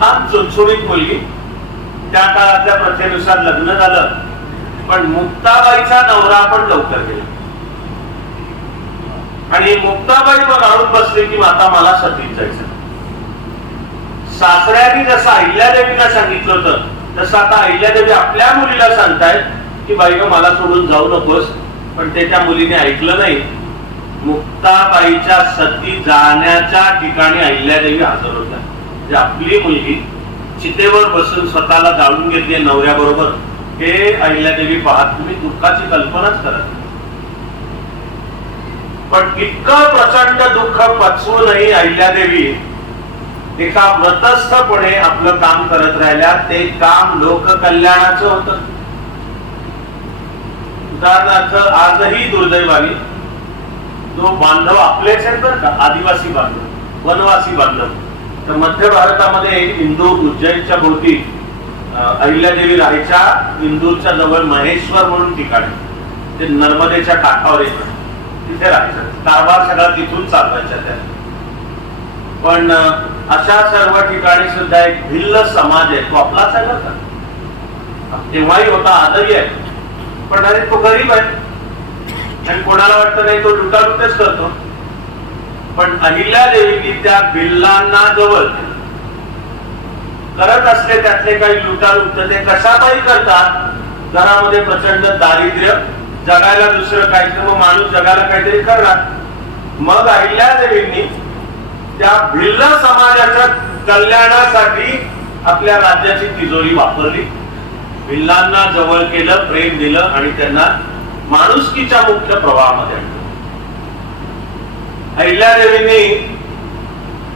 छान चुणचुणीत मुलगी, त्या काळातल्या प्रथेनुसार लग्न झालं, पण मुक्ताबाईचा नवरा पण लवकर गेला आणि मुक्ताबाई मग आणून बसली की आता मला सतीत जायचं. सासऱ्यांनी जसं अहिल्यादेवींना सांगितलं होतं तसं आता अहिल्यादेवी आपल्या मुलीला सांगतायत की बाई ग मला सोडून जाऊ नकोस, पण ते त्या मुलीने ऐकलं नाही. मुक्ताबाईच्या सती जाण्याच्या ठिकाणी अहिल्यादेवी हजर होत्या. म्हणजे आपली मुलगी चितेवर बसून स्वतःला जाळून घेतली नवऱ्याबरोबर, हे अहिल्यादेवी पाहत तुम्ही दुःखाची कल्पनाच करत. पण इतकं प्रचंड दुःख पचवूनही अहिल्यादेवी एका व्रतस्थपणे आपलं काम करत राहिल्या. ते काम लोककल्याणाचं होतं. उदाहरणार्थ आजही दुर्दैवाने जो बांधव आपलेच आहेत बरं का, आदिवासी बांधव, वनवासी बांधव, तर मध्य भारतामध्ये इंदूर उज्जैनच्या भोवती अहिल्यादेवी राहायच्या. इंदूरच्या जवळ महेश्वर म्हणून ठिकाण, ते नर्मदेच्या काठावर येतं, तिथे राहायचं. कारभार सगळा तिथून चालवायचा त्या. पण अशा सर्व ठिकाणी सुद्धा एक भिल्ल समाज आहे. तो आपलाच आहे का, तेव्हाही होता, आजही आहे. पण अरे तो गरीब आहे आणि कोणाला वाटतं नाही तो लुटालुटच करतो. पण अहिल्यादेवींनी त्या भिल्लांना जवळ करत असले त्यातले काही लुटालुट ते कशापायी करतात. घरामध्ये प्रचंड दारिद्र्य, जगायला दुसरं काहीतरी, मग माणूस जगायला काहीतरी करणार. मग अहिल्यादेवींनी त्या भिल्ल समाजाच्या कल्याणासाठी आपल्या राज्याची तिजोरी वापरली. भिल्लांना जवळ केलं, प्रेम दिलं आणि त्यांना माणुसकीच्या मुख्य प्रवाहामध्ये आणलं. अहिल्यादेवींनी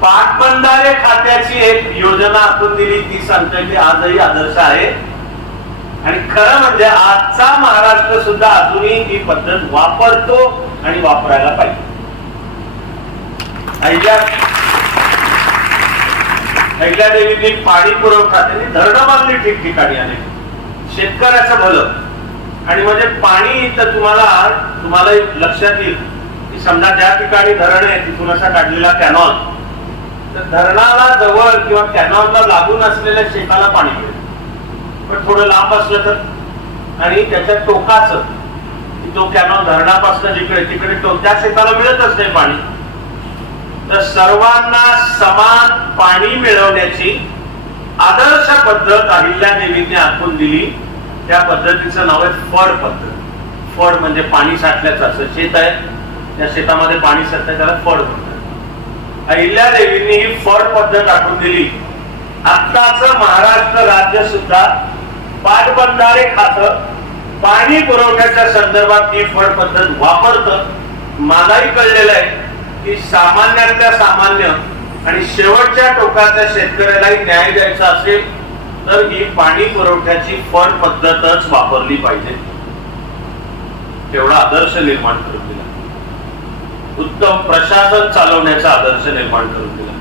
पाटबंधारे खात्याची एक योजना आखून दिली. ती सांगते की आजही आदर्श आहे आणि खरं म्हणजे आजचा महाराष्ट्र सुद्धा अजूनही ही पद्धत वापरतो आणि वापरायला पाहिजे. अहिल्यादेवींनी पाणी पुरवठा, त्यांनी धरणं बांधली ठिकठिकाणी अनेक, शेतकऱ्याचं भलं. आणि म्हणजे पाणी तर तुम्हाला लक्षात येईल की समजा त्या ठिकाणी धरण आहे, तिथून असा काढलेला कॅनॉल, तर धरणाला जवळ किंवा कॅनॉलला लागून असलेल्या शेताला पाणी मिळेल. पण थोडं लांब असलं तर आणि त्याच्या टोकाचं, तो कॅनॉल धरणापासून जिकडे तिकडे त्या शेताला मिळतच नाही पाणी. तर सर्वांना समान पाणी मिळवण्याची आदर्श पद्धत अहिल्यादेवींनी आखून दिली. त्या पद्धतीचं नाव आहे फड पद्धत. फड म्हणजे पाणी साठल्याचं. असं शेत आहे, त्या शेतामध्ये पाणी साठलंय, त्याला फड म्हणतात. अहिल्यादेवींनी ही फड पद्धत आखून दिली. आत्ताच महाराष्ट्र राज्य सुद्धा पाटबंधारे खातं पाणी पुरवठ्याच्या संदर्भात ही फड पद्धत वापरतं. मलाही कळलेलं आहे की सामान्यातल्या सामान्य आणि शेवटच्या टोकाच्या शेतकऱ्यालाही न्याय द्यायचा असेल तर ही पाणी पुरवठ्याची फड पद्धतच वापरली पाहिजे. तेवढा आदर्श निर्माण करून दिला. उत्तम प्रशासन चालवण्याचा आदर्श निर्माण करून दिला.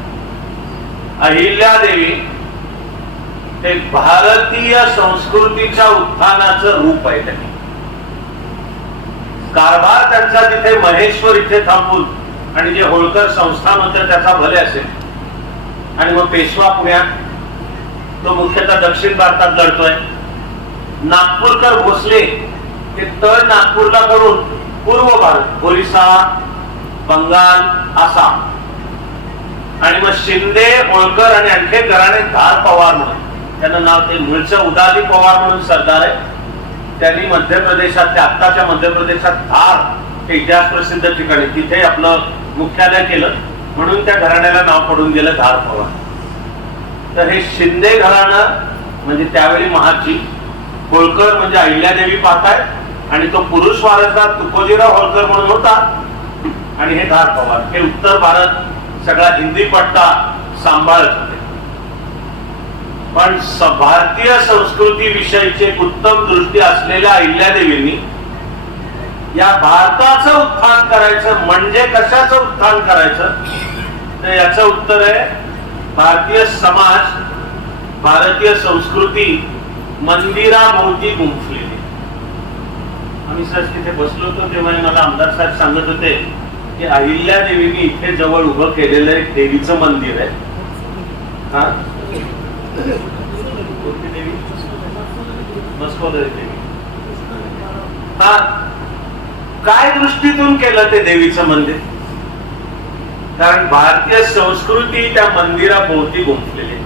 अहिल्यादेवी हे भारतीय संस्कृतीच्या उत्थानाचं रूप आहे. त्यांनी कारभार त्यांचा तिथे महेश्वर इथे थांबून आणि जे होळकर संस्थान होतं त्याचा भले असेल, आणि मग पेशवा पुण्यात, तो मुख्यतः दक्षिण भारतात लढतोय. नागपूरकर भोसले ते तळ नागपूरला करून पूर्व भारत, ओरिसा, बंगाल, आसाम, आणि मग शिंदे, होळकर आणि आणखी घराणे धार पवार म्हणून, त्यांना नाव ते मूळचं उदाली पवार म्हणून सरदार आहे. त्यांनी मध्य प्रदेशातल्या, आत्ताच्या मध्य प्रदेशात धार हे इतिहास प्रसिद्ध ठिकाणी, तिथे आपलं मुख्यालय केलं, म्हणून त्या घराण्याला नाव पडून गेलं धार पवार. तर हे शिंदे घराणं म्हणजे त्यावेळी महाजी, होळकर म्हणजे अहिल्यादेवी पाहताय, आणि तो पुरुष वारसदार तुकोजीराव होळकर म्हणून होता, आणि हे धार पवार हे उत्तर भारत सगळा हिंदी पट्टा सांभाळत होते. पण भारतीय संस्कृती विषयीची उत्तम दृष्टी असलेल्या अहिल्यादेवींनी या भारताचं उत्थान करायचं म्हणजे कशाचं उत्थान करायचं, तर याचं उत्तर आहे भारतीय समाज, भारतीय संस्कृती मंदिराभोवती गुंफलेली. आम्ही सहज तिथे बसलो होतो तेव्हा मला आमदार साहेब सांगत होते की अहिल्यादेवींनी इथे जवळ उभं केलेलं एक देवीचं मंदिर आहे. कोणती देवी? मस्कोदरी देवी. हा, काय दृष्टीतून केलं ते देवीचं मंदिर? कारण भारतीय संस्कृती त्या मंदिराभोवती गुंफलेली,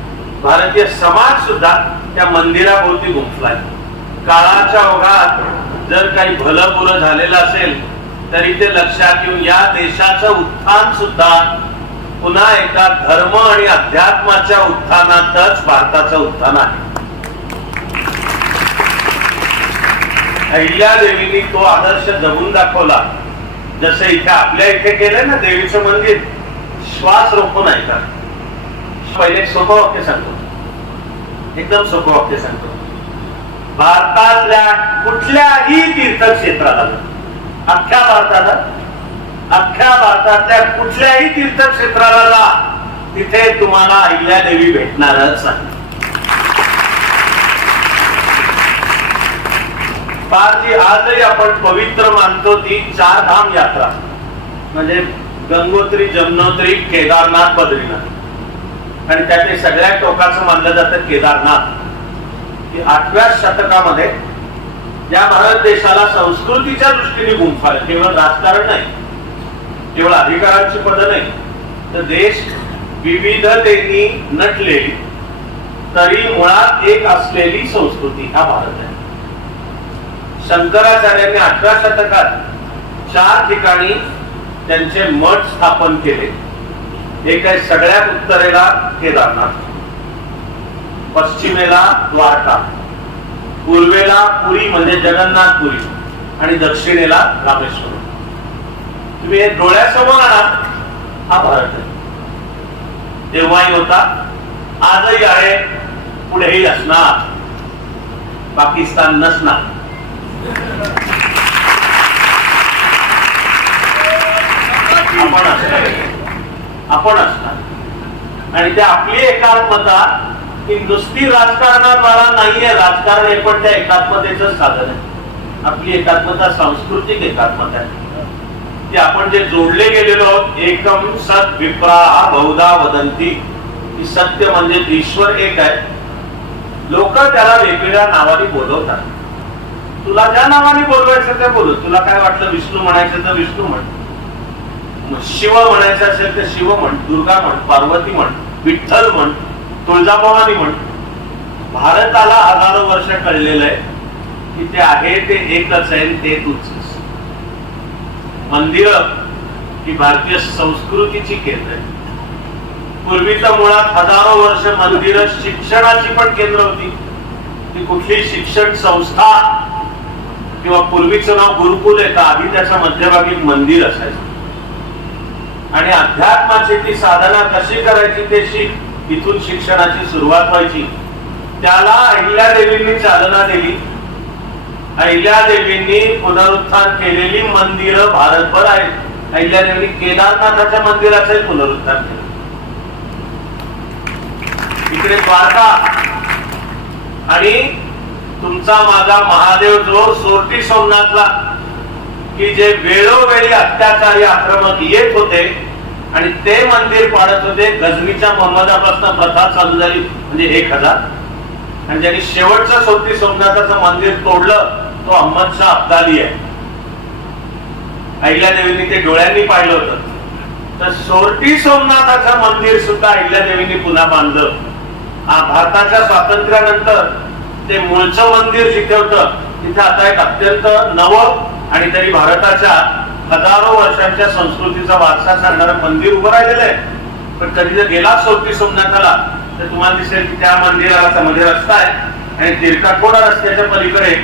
भारतीय समाज सुद्धा त्या मंदिराभोवती गुंफलाय. काळाच्या ओघात जर काही भलं बुरं झालेलं असेल तरी ते लक्षात येऊन या देशाचं उत्थान सुद्धा पुन्हा एकदा धर्म आणि अध्यात्माच्या उत्थानातच भारताचं उत्थान आहे. अहिल्यादेवींनी तो आदर्श जगून दाखवला. जसं इथे आपल्या इथे केलंय ना देवीचं मंदिर, श्वास रोखून ऐका. पहिले सोपं वाक्य सांगतो, एकदम सोपं वाक्य सांगतो. भारतातल्या कुठल्याही तीर्थक्षेत्राला, अख्ख्या भारतातल्या कुठल्याही तीर्थक्षेत्राला जा, तिथे तुम्हाला अहिल्यादेवी भेटणारच आहे. जी आजही आपण पवित्र मानतो ती 4 धाम यात्रा, म्हणजे गंगोत्री, जमुनोत्री, केदारनाथ, बद्रीनाथ, आणि त्याचे सगळ्यात टोकाचं मानलं जातं केदारनाथ. की 8व्या शतकामध्ये या भारत देशाला संस्कृतीच्या दृष्टीने गुंफालं. केवळ राजकारण नाही, केवळ अधिकारांची पद नाही, तर देश विविधतेने नटलेली तरी मुळात एक असलेली संस्कृती हा भारत आहे. शंकराचार्यांनी 8व्या शतकात 4 ठिकाणी त्यांचे मठ स्थापन केले. एक आहे सगळ्यात उत्तरेला केदारनाथ, पश्चिमेला द्वारका, पूर्वेला पुरी म्हणजे जगन्नाथपुरी, आणि दक्षिणेला रामेश्वरम. तुम्ही हे डोळ्यासमोर आणा, हा भारत आहे. तेव्हाही होता, आजही आहे, पुढेही असणार. पाकिस्तान नसणार. आपण असणार. आणि ते आपली एकात्मता ही नुसती राजकारणाद्वारा नाहीये. राजकारण हे पण त्या एकात्मतेचं साधन आहे. आपली एकात्मता सांस्कृतिक एकात्मता आहे, की आपण जे जोडले गेलेलो आहोत. एकम सत विप्रा बहुधा वदंती, की सत्य म्हणजे ईश्वर एक आहे. लोक त्याला वेगवेगळ्या नावाने बोलवतात. तुला ज्या नावाने बोलवायचं ते बोलू. तुला काय वाटलं विष्णू म्हणायचं तर विष्णू म्हण, शिव म्हणायचं असेल तर शिव म्हण, दुर्गा म्हण, पार्वती म्हण, विठ्ठल म्हण, तुळजाभवानी म्हण. भारताला हजारो वर्ष कळलेलं आहे की ते आहे ते एकच आहे, ते तूच. मंदिर ही भारतीय संस्कृतीची केंद्र आहे. पूर्वी तर मुळात हजारो वर्ष मंदिर शिक्षणाची पण केंद्र होती. ती कुठली शिक्षण संस्था किंवा पूर्वीचं नाव गुरुकुल आहे, तर आधी त्याच्या मध्यभागी मंदिर असायचं. आणि अध्यात्माची ती साधना कशी करायची ते शिक, इथून शिक्षणाची सुरुवात व्हायची. त्याला अहिल्यादेवींनी चालना दिली. अहिल्यादेवींनी पुनरुत्थान केलेली मंदिरं भारतभर आहेत. अहिल्यादेवींनी केदारनाथाच्या मंदिराचे पुनरुत्थान केलं. इकडे द्वारका आणि तुमचा माझा महादेव जो सोरटी सोमनाथला, की जे वेळोवेळी अत्याचारी आक्रमक येत होते आणि ते मंदिर पाडत होते. गजनीच्या मोहम्मदापासून प्रथा चालू झाली म्हणजे 1000, आणि ज्यांनी शेवटचं सोरटी सोमनाथाचं मंदिर तोडलं तो अहमद शाह अब्दाली आहे. अहिल्यादेवींनी ते डोळ्यांनी पाहिलं होतं. तर सोरटी सोमनाथाचं मंदिर सुद्धा अहिल्यादेवींनी पुन्हा बांधलं. भारताच्या स्वातंत्र्यानंतर ते मूळचं मंदिर जिथे होतं तिथे आता एक अत्यंत नवं आणि तरी भारताच्या हजारो वर्षांच्या संस्कृतीचा वारसा सांगणारं मंदिर उभं राहिलेलं आहे. पण कधी जर गेला सोरटी सोमनाथाला तर तुम्हाला दिसेल की त्या मंदिराला मध्ये रस्ता आहे आणि तिरकाकोना रस्त्याच्या पलीकडे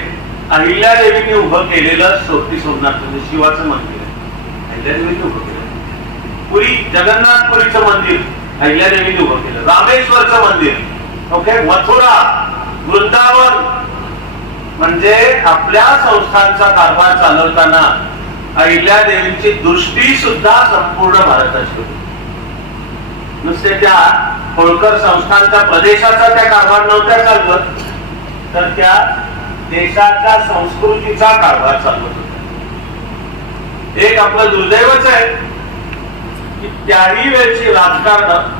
अहिल्यादेवींनी उभं केलेलं सोरटी सोमनाथ म्हणजे शिवाचं मंदिर आहे. अहिल्यादेवींनी उभं केलं. पुरी जगन्नाथपुरीचं मंदिर अहिल्यादेवींनी उभं केलं. रामेश्वरचं मंदिर, ओके, मथुरा, वृंदावन, म्हणजे आपल्या संस्थांचा कारभार चालवताना अहिल्यादेवींची दृष्टी सुद्धा संपूर्ण भारताची होती. नुसते त्या होळकर संस्थांच्या प्रदेशाचा त्या कारभार नव्हत्या चालवत, तर त्या देशाच्या संस्कृतीचा कारभार चालवत होता. एक आपलं दुर्दैवच आहे की त्याही वेळची राजकारण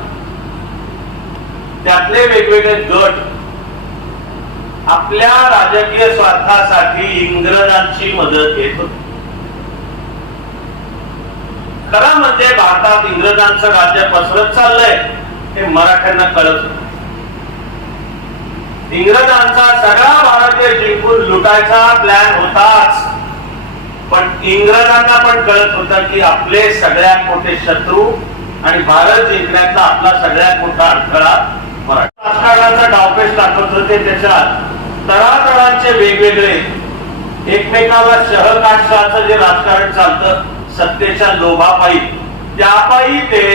त्यातले वेगवेगळे गट आपल्या राजकीय स्वार्थासाठी इंग्रजांची मदत घेत होते. खरं म्हणजे भारतात इंग्रजांचं राज्य पसरत चाललंय हे मराठ्यांना कळत होतं. इंग्रजांचा सगळा भारतीय जिंकून लुटायचा प्लॅन होताच, पण इंग्रजांना पण कळत होतं की आपले सगळ्यात मोठे शत्रू आणि भारत जिंकण्याचा आपला सगळ्यात मोठा अडथळा मराठा. राजकारणाचा डावपेच दाखवत होते. त्याच्यात तळातळांचे वेगवेगळे एकमेकाला शहकाशाचं जे राजकारण चालतं सत्तेच्या लोभापायी, त्यापायी ते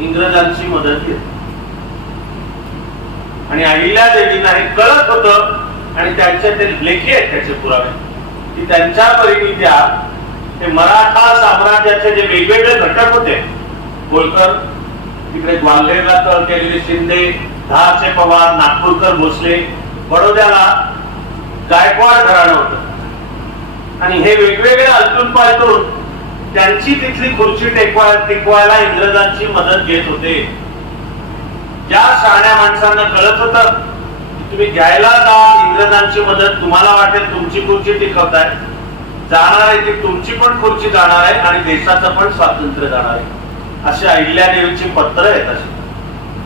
इंग्रजांची मदत घेत. आणि अहिल्यादेवींना हे कळत होतं आणि त्यांचे ते लेखी आहेत त्याचे पुरावे की त्यांच्या परिमित्या ते मराठा साम्राज्याचे जे वेगवेगळे घटक होते, होळकर, तिकडे ग्वाल्हेरला तळ केलेले शिंदे, धारचे पवार, नागपूरकर भोसले, बडोद्याला गायकवाड घराणं होतं. आणि हे वेगवेगळे आलटून पालटून त्यांची तिथली खुर्ची टिकवायला इंग्रजांची मदत घेत होते. ज्या शहाण्या माणसांना कळत होतं तुम्ही घ्यायला जा इंग्रजांची मदत, तुम्हाला वाटेल तुमची खुर्ची टिकवताय, जाणार आहे ती तुमची पण खुर्ची जाणार आहे आणि देशाचं पण स्वातंत्र्य जाणार आहे. अशी अहिल्यादेवीची पत्र आहेत, अशी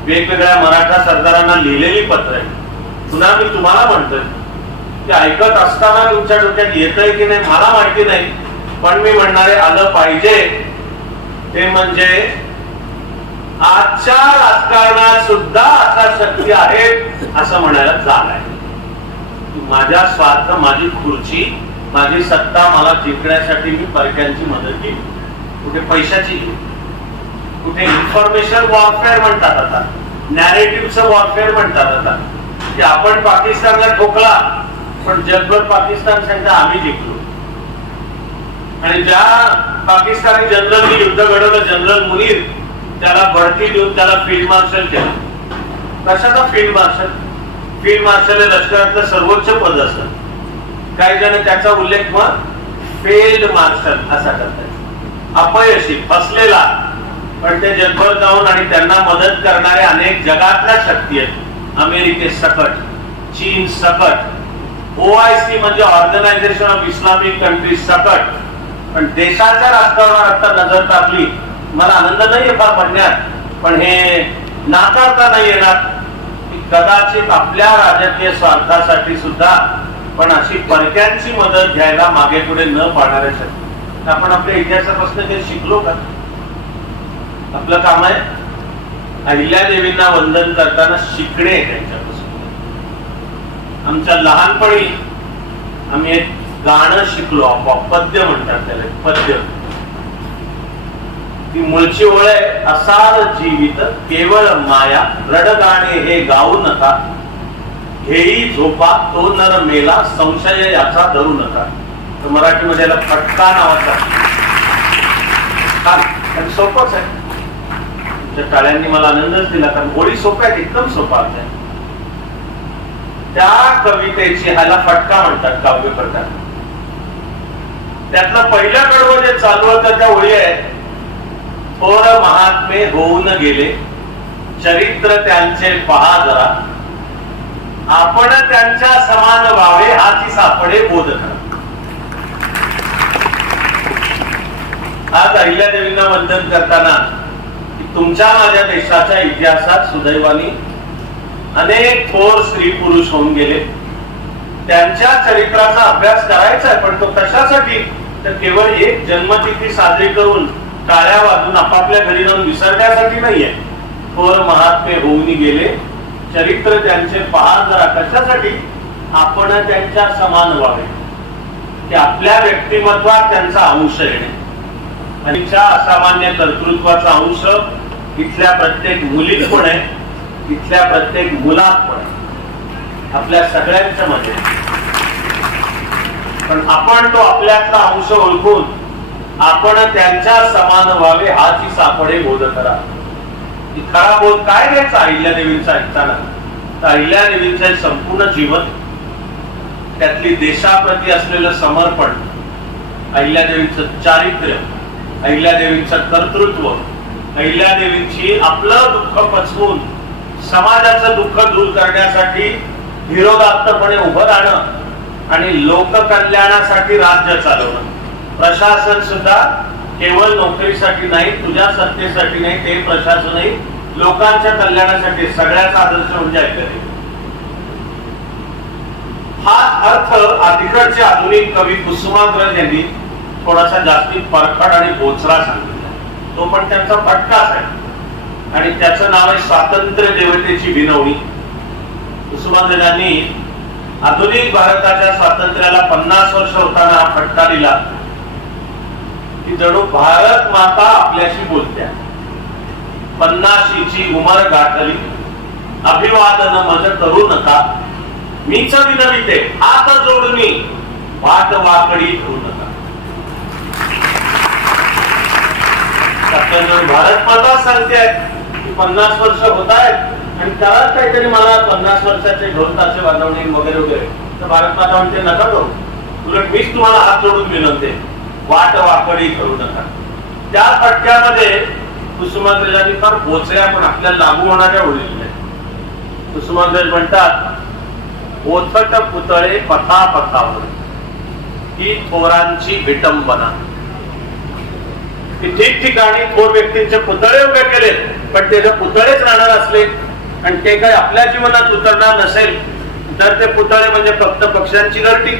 वेगवेगळ्या मराठा सरदारांना लिहिलेली पत्र आहे. पुन्हा मी तुम्हाला म्हणतोय की ऐकत असताना तुमच्या डोक्यात येतंय की नाही मला माहिती नाही, पण मी म्हणणारे आलं पाहिजे ते म्हणजे आजच्या राजकारणात सुद्धा अशा शक्ती आहेत असं म्हणायला जाग आहे. माझ्या स्वार्थ, माझी खुर्ची, माझी सत्ता मला जिंकण्यासाठी मी परक्यांची मदत केली. कुठे पैशाची, कुठे इन्फॉर्मेशन वॉरफेअर म्हणतात आता, नॅरेटिव्हचं वॉरफेअर म्हणतात आता, की आपण पाकिस्तानला ठोकला पण जगभर पाकिस्तान सांगता आम्ही जिंकलो. आणि ज्या पाकिस्तानी जनरलनी युद्ध घडवलं, जनरल मुनीर, त्याला बढती देऊन त्याला फील्ड मार्शल केलं. कशाचा फील्ड मार्शल? फील्ड मार्शल हे लष्करातलं सर्वोच्च पद असतं. काही जण त्याचा उल्लेख मग फील्ड मार्शल असा करतात. अपयशी, फसलेला, पण ते जगभर जाऊन आणि त्यांना मदत करणारे अनेक जगातल्या शक्ती आहेत. अमेरिके सकट, चीन सकट, OIC म्हणजे ऑर्गनायझेशन ऑफ इस्लामिक कंट्रीज सकट. पण देशाच्या राजकारणावर आता नजर टाकली, मला आनंद नाहीये फार म्हणण्यात, पण हे नाकारता नाही येणार की कदाचित आपल्या राजकीय स्वार्थासाठी सुद्धा पण अशी परक्यांची मदत घ्यायला मागे पुढे न पाहणाऱ्या शक्ती. आपण आपल्या इतिहासापासून ते शिकलो का? आपलं काम आहे अहिल्यादेवींना वंदन करताना शिकणे त्यांच्यापासून. आमच्या लहानपणी आम्ही एक गाणं शिकलो, पद्य म्हणतात त्याला, पद्य. ती मूळची ओळ आहे, असार जीवित केवळ माया, रडगाणे हे गाऊ नका, घेई झोपा तो नर मेला, संशय याचा धरू नका. तर मराठीमध्ये याला फटका नावाचा, सोपच आहे. तुमच्या टाळ्यांनी मला आनंदच दिला, कारण ओळी सोप्या आहेत, एकदम सोपा अर्थ आहे. त्या कवितेची ह्याला फटका म्हणतात काव्य प्रकार. त्यातलं पहिलं कडवं जे चालू होतं त्या ओळी आहे, थोर महात्मे होऊन गेले, चरित्र त्यांचे पहा जरा, आपण त्यांच्या समान व्हावे हाची सापडे बोध करा. आज अहिल्यादेवींना वंदन करताना तुमच्या माझ्या देशाच्या इतिहासात सुदैवाने अनेक थोर स्त्री पुरुष होऊन गेले. त्यांच्या चरित्राचा अभ्यास करायचा आहे, पण तो कशासाठी? तर केवळ एक जन्मतिथी साजरी करून टाळ्या वाजून आपापल्या घरी जाऊन विसरण्यासाठी नाहीये. थोर महात्मे होऊन गेले, चरित्र त्यांचे पहा जरा. कशासाठी? आपण त्यांच्या समान व्हावे, की आपल्या व्यक्तिमत्वात त्यांचा अंश येणे. आणि असामान्य कर्तृत्वाचा अंश इथल्या प्रत्येक मुलीत पण आहे, इथल्या प्रत्येक मुलात पण आहे, आपल्या सगळ्यांच्या मध्ये. पण आपण तो आपल्यातला अंश ओळखून आपण त्यांच्या समान व्हावे हाची सापडे बोध करा. खरा बोध काय घ्यायचा अहिल्यादेवींचा ऐकताना? तर अहिल्यादेवींचं संपूर्ण जीवन, त्यातली देशाप्रती असलेलं समर्पण, अहिल्यादेवींचं चारित्र्य, अहिल्यादेवींचं कर्तृत्व, अहिल्यादेवींची आपलं दुःख पचवून समाजाचं दुःख दूर करण्यासाठी धीरोदात्तपणे उभं राहणं आणि लोककल्याणासाठी राज्य चालवणं. प्रशासन सुद्धा केवळ नोकरीसाठी नाही, तुझ्या सत्तेसाठी नाही, ते प्रशासनही लोकांच्या कल्याणासाठी. सगळ्याचा आदर्श म्हणजे ऐकले. हा अर्थ अलीकडचे आधुनिक कवी कुसुमाग्रज यांनी थोडासा जास्ती परखड आणि बोचरा सांगितला. तो पण त्यांचा फटकाच आहे आणि त्याचं नाव आहे स्वातंत्र्य देवतेची विनवणी. कुसुमाग्रजांनी आधुनिक भारताच्या स्वातंत्र्याला 50 वर्ष होताना हा फटका दिला की जणू भारत माता आपल्याशी बोलत्या. 50ची उमर गाठली, अभिवादन मज करू नका, मीच विनविते हात जोडून वाट वाकडी ठेवू नका. भारत माता सांगते की 50 वर्ष होत आहेत आणि त्यालाच काहीतरी मला 50 वर्षाचे ढोल ताशे वाजवणे वगैरे वगैरे. तर भारत माता म्हणते नका करू, उलट मीच तुम्हाला हात जोडून विनवते, वाट वाकडी करू नका. त्या फटक्यामध्ये कुसुमाग्रजांनी फार बोचऱ्या पण आपल्याला लागू होणाऱ्या ओळखल्या. कुसुमाग्रज म्हणतात, ओथट पुतळे पथापथावर ही थोरांची विटंबना. ठिकठिकाणी थोर व्यक्तींचे पुतळे उभे केले, पण ते जर पुतळेच राहणार असले आणि ते काही आपल्या जीवनात उतरणार नसेल तर ते पुतळे म्हणजे फक्त पक्ष्यांची घरटी.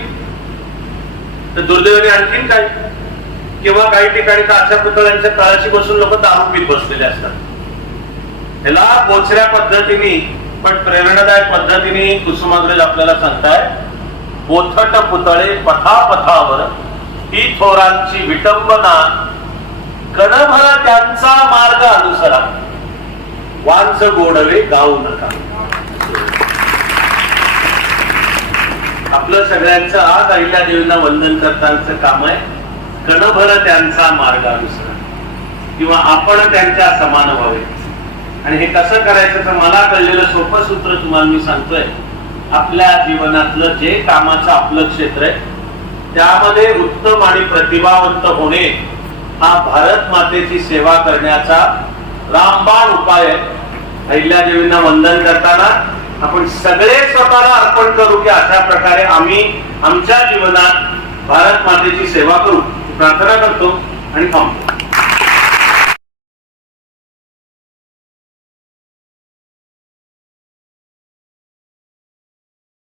तर दुर्दैवाने आणखीन काय, किंवा काही ठिकाणी तर अशा पुतळ्यांच्या तळाशी बसून लोक दारू पीत बसलेले असतात. त्याला बोचऱ्या पद्धतीने पण प्रेरणादायक पद्धतीने कुसुमाग्रज आपल्याला सांगताय, ओथट पुतळे पथापथावर ही थोरांची विटंबना, कणभर त्यांचा मार्ग अनुसरा, वांच गोडवे गाऊ नका. आपलं सगळ्यांचं आज अहिल्यादेवींना वंदन करतानाचं काम आहे, कणभर त्यांचा मार्ग अनुसरा किंवा आपण त्यांच्या समान व्हावे. आणि हे कसं करायचं तर मला कळलेलं सोपं सूत्र तुम्हाला मी सांगतोय. आपल्या जीवनातलं जे कामाचं आपलं क्षेत्र आहे त्यामध्ये उत्तम आणि प्रतिभावंत होणे हा भारत मातेची सेवा करण्याचा रामबाण उपाय आहे. अहिल्यादेवींना वंदन करताना आपण सगळे स्वतःला अर्पण करू की अशा प्रकारे आम्ही आमच्या जीवनात भारत मातेची सेवा करू. प्रार्थना करतो आणि थांबतो.